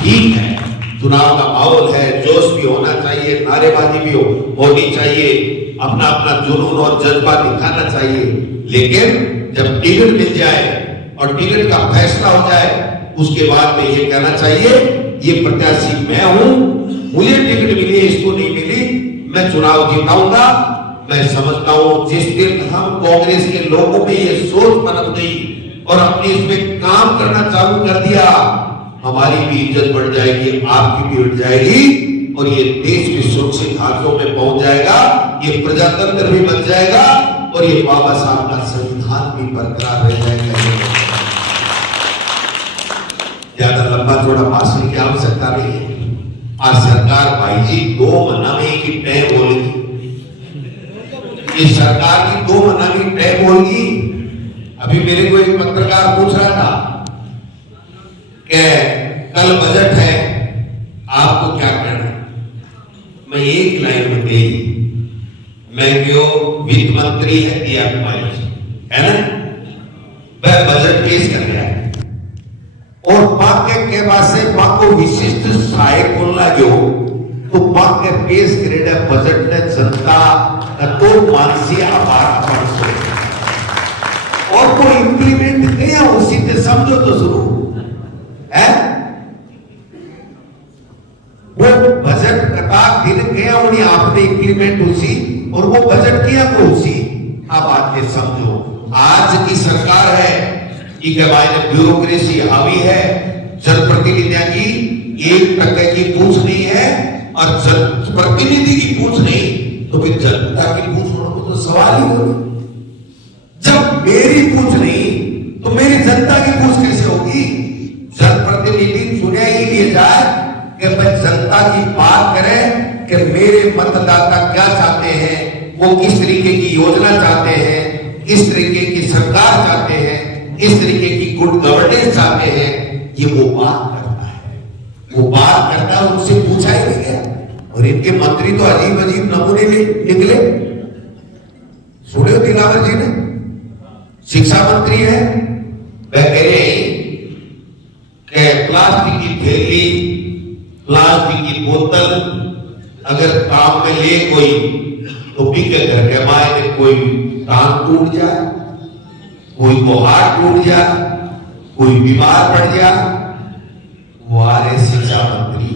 ठीक है, चुनाव का माहौल है, जोश भी होना चाहिए, नारेबाजी भी होनी चाहिए, अपना अपना जुनून और जज्बा दिखाना चाहिए, लेकिन जब टिकट मिल जाए और टिकट का फैसला हो जाए उसके बाद में ये कहना चाहिए ये प्रत्याशी मैं हूं, मुझे टिकट मिली है, इसको नहीं मिली, मैं चुनाव जीताऊंगा। मैं समझता हूं जिस दिन हम कांग्रेस के लोगों में ये सोच पनप गई और अपने इसमें काम करना चालू कर दिया, हमारी भी इज्जत बढ़ जाएगी, आपकी भी बढ़ जाएगी और ये देश भी सुरक्षित हाथों में पहुंच जाएगा, ये प्रजातंत्र भी बच जाएगा और ये बाबा साहब का संविधान भी बरकरार रह जाएगा। ज्यादा लंबा चौड़ा भाषण की आवश्यकता नहीं है। आज सरकार भाई जी 2 महीना में की तय बोलेगी, ये सरकार की 2 महीना में तय बोलेगी। अभी मेरे को एक पत्रकार पूछ रहा था कि कल बजट है, आपको क्या कहना है? मैं एक लाइन में गई, मैं क्यों वित्त मंत्री है दिया है ना, वह बजट पेश कर रहा है और बाकी के बाद से बाको विशिष्ट सहायक बोलना जो तो बाकी पेश ग्रेड बजट ने जनता तो मानसी आभार पड़ो और को इंप्लीमेंट किया उसी से समझो तो शुरू है वो बजट कथा दिन गया उन्हें आपने इंप्लीमेंट उसी और वो बजट किया तो उसी। अब बात के समझो आज की सरकार है कि ब्यूरोक्रेसी हावी है, जनप्रतिनिधियों की 1% की पूछ नहीं है और प्रतिनिधि की पूछ नहीं तो फिर जनता की पूछ होना तो सवाल ही हो। जब मेरी पूछ नहीं तो मेरी जनता की पूछ कैसे होगी? जनप्रतिनिधि चुने ही लिए जाए कि भाई जनता की बात करें कि मेरे मतदाता क्या चाहते हैं, वो किस तरीके की योजना चाहते हैं, किस तरीके की सरकार चाहते हैं, इस तरीके की गुड गवर्नेंस चाहते हैं, ये वो बात करता है, वो बात करता है, उनसे पूछा ही नहीं गया। और इनके मंत्री तो अजीब अजीब नमूने निकले, सुने दिलावर जी ने, शिक्षा मंत्री है, वह कह रहे हैं कि प्लास्टिक की थैली, प्लास्टिक की बोतल अगर काम में ले कोई तो भी के घर के माए कोई टांग टूट जाए, कोई को हाथ टूट जा, कोई बीमार पड़ जा, वो आ रहे शिक्षा मंत्री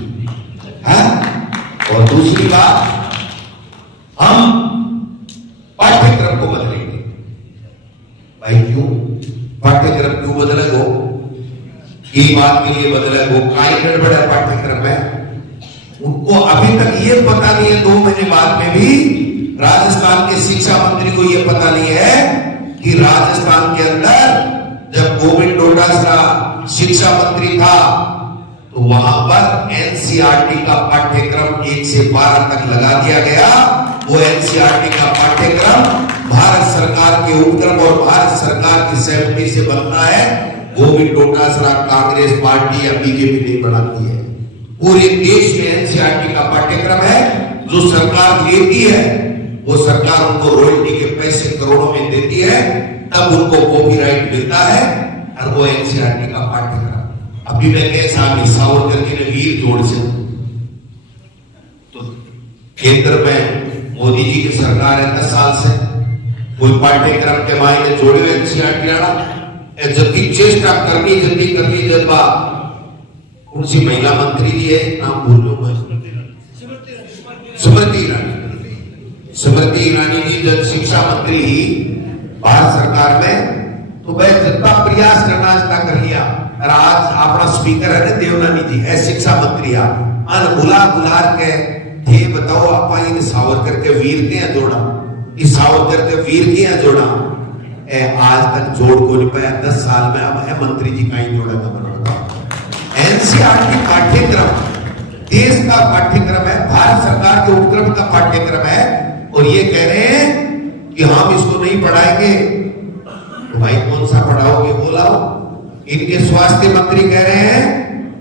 है। और दूसरी बात, हम पाठ्यक्रम को बदलेंगे। भाई क्यों पाठ्यक्रम क्यों बदले हो? ये बात के लिए बदले हो, काई गड़बड़ है पाठ्यक्रम में? उनको अभी तक ये पता नहीं है, 2 महीने बाद में भी राजस्थान के शिक्षा मंत्री को ये पता नहीं है कि राजस्थान के अंदर जब गोविंद डोटासरा शिक्षा मंत्री था तो वहां पर एनसीईआरटी का पाठ्यक्रम 1 से 12 तक लगा दिया गया। वो एनसीईआरटी का पाठ्यक्रम भारत सरकार के उपक्रम और भारत सरकार की सहमति से बनता है। गोविंद डोटासरा कांग्रेस पार्टी या बीजेपी नहीं बनाती है। पूरे देश में एनसीईआरटी का पाठ्यक्रम है, जो सरकार लेती है वो सरकार उनको रॉयल्टी के पैसे करोड़ों में देती है, तब उनको कॉपीराइट मिलता है और वो एनसीईआरटी का पाठ्यक्रम। अभी मैं कह साहब सावरकर जी ने वीर जोड़ से तो केंद्र में मोदी जी की सरकार है 10 साल से, कोई पाठ्यक्रम के मायने जोड़े एनसीईआरटी वाला जल्दी चेष्टा करनी जज्बा। कौन सी महिला मंत्री जी है, नाम भूल लो, स्मृति ईरानी जी जब शिक्षा मंत्री ही भारत सरकार में, तो वह जितना प्रयास करना जितना कर लिया। और आज अपना स्पीकर है ना देवनानी जी है शिक्षा मंत्री, आप बुला के थे बताओ आप इन सावरकर के वीर के जोड़ा, इस सावरकर के वीर के जोड़ा, आज तक जोड़ को नहीं पाया। 10 साल में अब है मंत्री जी का ही जोड़ा था। एनसीईआरटी पाठ्यक्रम देश का पाठ्यक्रम है, भारत सरकार के उपक्रम का पाठ्यक्रम है और ये कह रहे हैं कि हम इसको नहीं पढ़ाएंगे। तो भाई कौन सा पढ़ाओगे बोलाओ। इनके स्वास्थ्य मंत्री कह रहे हैं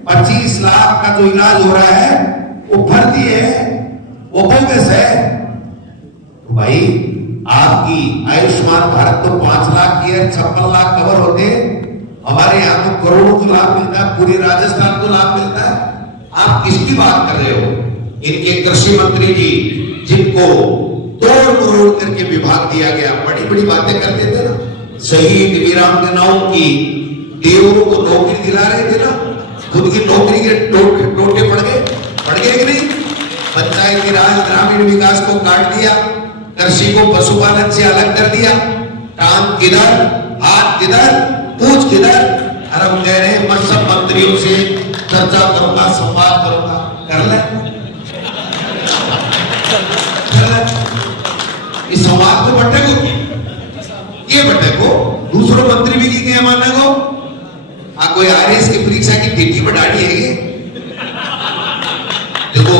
25 लाख का जो इलाज हो रहा है वो फर्जी है, वो बोगस है। तो भाई आपकी आयुष्मान भारत तो 5 लाख की है, 56 लाख कवर होते। हमारे यहाँ तो करोड़ों को लाभ मिलता है, पूरी राजस्थान को लाभ मिलता है। की बात कर रहे हो। इनके कृषि मंत्री जी जिनको तोड़ मरोड़ करके विभाग दिया गया, बड़ी बड़ी बातें करते थे ना, शहीद वीरांगनाओं की देवों को नौकरी दिला रहे थे ना, खुद की नौकरी के टोटे पड़ गए कि नहीं। पंचायती राज ग्रामीण विकास को काट दिया, कृषि को पशुपालन से अलग कर दिया, टांग किधर, हाथ किधर, पूछ किधर। और हम कह रहे हैं मैं सब मंत्रियों से चर्चा करूंगा, संवाद करूंगा, कर ले इस संवाद को बटे को ये बटे को दूसरों मंत्री भी की मानने को कोई आरएस की परीक्षा की तिथि बढ़ानी है ये। देखो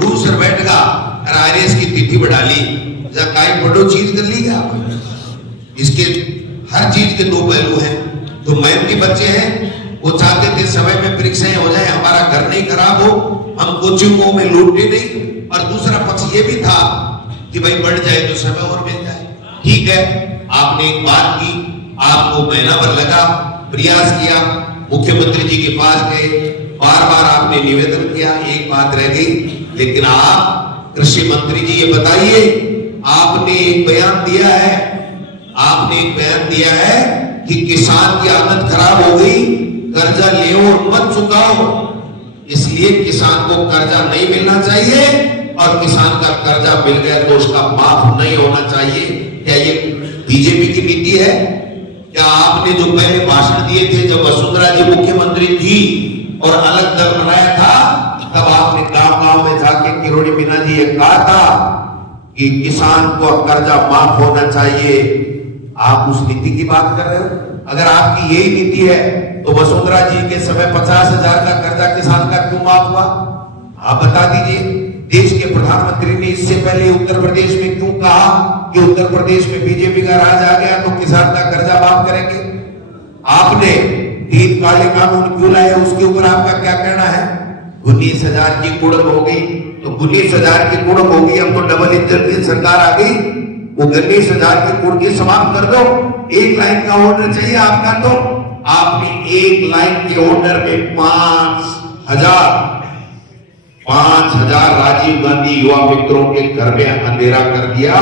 रूस और बैठगा और आरएस की तिथि बढ़ा ली, जब काई बड़ो चीज कर ली क्या आप। इसके हर चीज के दो पहलू हैं। जो मेहनती बच्चे हैं वो चाहते थे समय में परीक्षाएं हो जाए, हमारा घर नहीं खराब हो, हम कोचिंगों में लूटे नहीं। और दूसरा पक्ष ये भी था कि भाई बढ़ जाए तो समय और मिल जाए। ठीक है, आपने एक बात की, आपको महीना भर लगा, प्रयास किया, मुख्यमंत्री जी के पास गए, बार बार आपने निवेदन किया, एक बात रह गई। लेकिन आप कृषि मंत्री जी ये बताइए, आपने एक बयान दिया है कि किसान की आदत खराब हो गई, कर्जा ले और मत चुकाओ, इसलिए किसान को कर्जा नहीं मिलना चाहिए और किसान का कर्जा मिल गया तो उसका माफ नहीं होना चाहिए। क्या ये बीजेपी की नीति है? क्या आपने जो पहले भाषण दिए थे जब वसुंधरा जी मुख्यमंत्री थी और अलग दल बनाया था, तब आपने गांव-गांव में जाके किरोड़ी मीना जी ये कहा था कि किसान को कर्जा माफ होना चाहिए। आप उस नीति की बात कर रहे हो? अगर आपकी यही नीति है तो वसुंधरा जी के समय 50,000 का कर्जा किसान का क्यों माफ हुआ? आप बता दीजिए। देश के प्रधानमंत्री ने इससे पहले उत्तर प्रदेश में क्यों कहा कि उत्तर प्रदेश में बीजेपी का राज आ गया तो किसान का कर्जा माफ करेंगे? आपने 3 काले कानून क्यों लाए, उसके ऊपर आपका क्या कहना है? 19,000 की कुड़क हो गई तो 19,000 की कुड़क हो गई, अब तो डबल इंजन की सरकार आ गई, वो 19,000 की कुड़की समाप्त कर दो। 1 लाइन का ऑर्डर चाहिए आपका, तो आपने 1 लाइन के ऑर्डर में 5,000 राजीव गांधी युवा मित्रों के घर में अंधेरा कर दिया।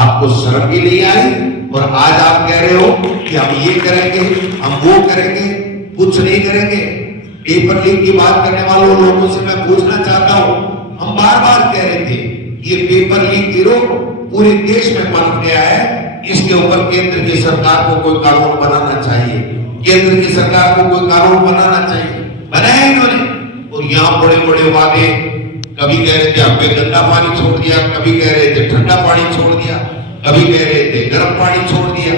आपको शर्म भी नहीं आई और आज आप कह रहे हो कि हम ये करेंगे, हम वो करेंगे, कुछ नहीं करेंगे। पेपर लीक की बात करने वालों लोगों से मैं पूछना चाहता हूं, हम बार बार कह रहे थे ये पेपर लीक गिरोह पूरे देश में पनप गया है, इसके ऊपर केंद्र की सरकार को कोई कानून बनाना चाहिए, केंद्र की सरकार को कोई कानून बनाना चाहिए। बनाया इन्होंने, और यहाँ बड़े बड़े वादे, कभी कह रहे थे हमने गंदा पानी छोड़ दिया, कभी कह रहे थे ठंडा पानी छोड़ दिया, कभी कह रहे थे गर्म पानी छोड़ दिया,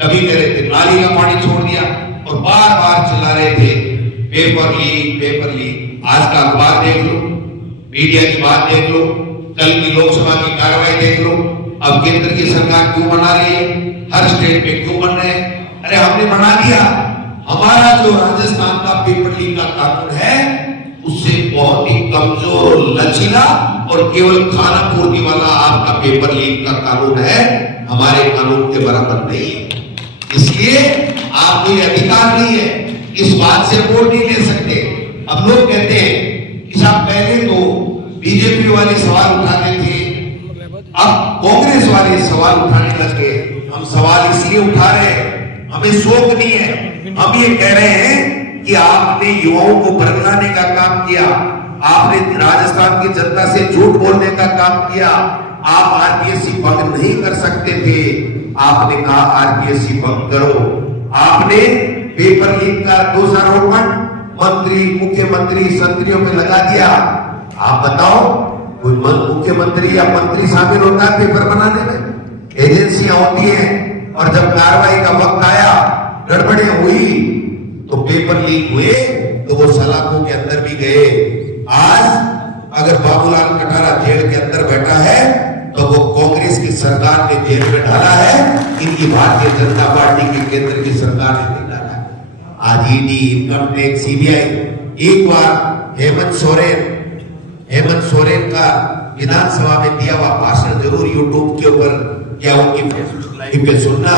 कभी कह रहे थे नाली का पानी छोड़ दिया, और बार बार चिल्ला रहे थे पेपर लीक, पेपर लीक। आज का अखबार देख लो, मीडिया की बात देख लो, कल की लोकसभा की कार्रवाई देख लो, अब केंद्र की सरकार क्यों बना रही है, हर स्टेट में क्यों बन रहे हैं? अरे हमने बना दिया, हमारा जो राजस्थान का पेपर लीक का कानून है उससे बहुत ही कमजोर, लचीला और केवल खाना पूर्ति वाला आपका पेपर लीक का कानून है, हमारे कानून के बराबर नहीं है। इसलिए आपको ये अधिकार नहीं है, इस बात से वोट नहीं ले सकते। अब लोग कहते हैं कि साहब पहले तो बीजेपी वाले सवाल उठाते थे, अब कांग्रेस वाले सवाल उठाने लगे। हम सवाल इसलिए उठा रहे हैं, हमें शौक नहीं है, हम ये कह रहे हैं कि आपने युवाओं को बरगलाने का काम किया, आपने राजस्थान की जनता से झूठ बोलने का काम किया। आप आरपीएससी भंग नहीं कर सकते थे, आपने कहा आरपीएससी भंग करो। आपने पेपर लीक का दोषारोपण मंत्री, मुख्यमंत्री, संतरियों में लगा दिया। आप बताओ, कोई मुख्यमंत्री या मंत्री शामिल होता है पेपर बनाने में? एजेंसियां होती हैं, और जब कार्रवाई का वक्त आया, गड़बड़ियां हुई तो पेपर लीक हुए तो वो सलाखों के अंदर भी गए। आज अगर बाबूलाल कटारा जेल के अंदर बैठा है तो वो कांग्रेस की सरकार ने जेल में डाला है, इनकी भारतीय जनता पार्टी की केंद्र की सरकार ने नहीं डाला है। आज ईडी, इनकम टैक्स, सीबीआई, एक बार हेमंत सोरेन का विधानसभा में दिया हुआ भाषण जरूर यूट्यूब के ऊपर या उनकी फेसबुक लाइव पे सुनना,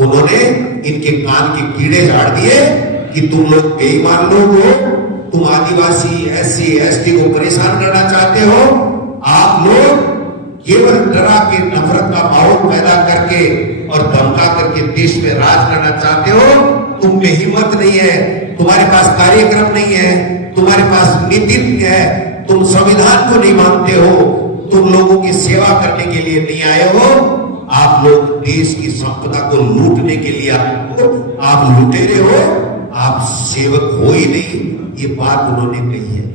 उन्होंने इनके कान के कीड़े झाड़ दिए कि तुम लोग बेईमान लोग हो, तुम आदिवासी SC ST को परेशान करना चाहते हो। आप लोग केवल डरा के नफरत का माहौल पैदा करके और धमका करके देश में राज करना चाहते हो। तुम में हिम्मत नहीं है, तुम्हारे पास कार्यक्रम नहीं है, तुम्हारे पास नीति नहीं है, तुम संविधान को नहीं मानते हो, तुम लोगों की सेवा करने के लिए नहीं आए हो। आप लोग देश की संपदा को लूटने के लिए आए हो। आप लुटेरे हो, आप सेवक हो ही नहीं। ये बात उन्होंने कही है।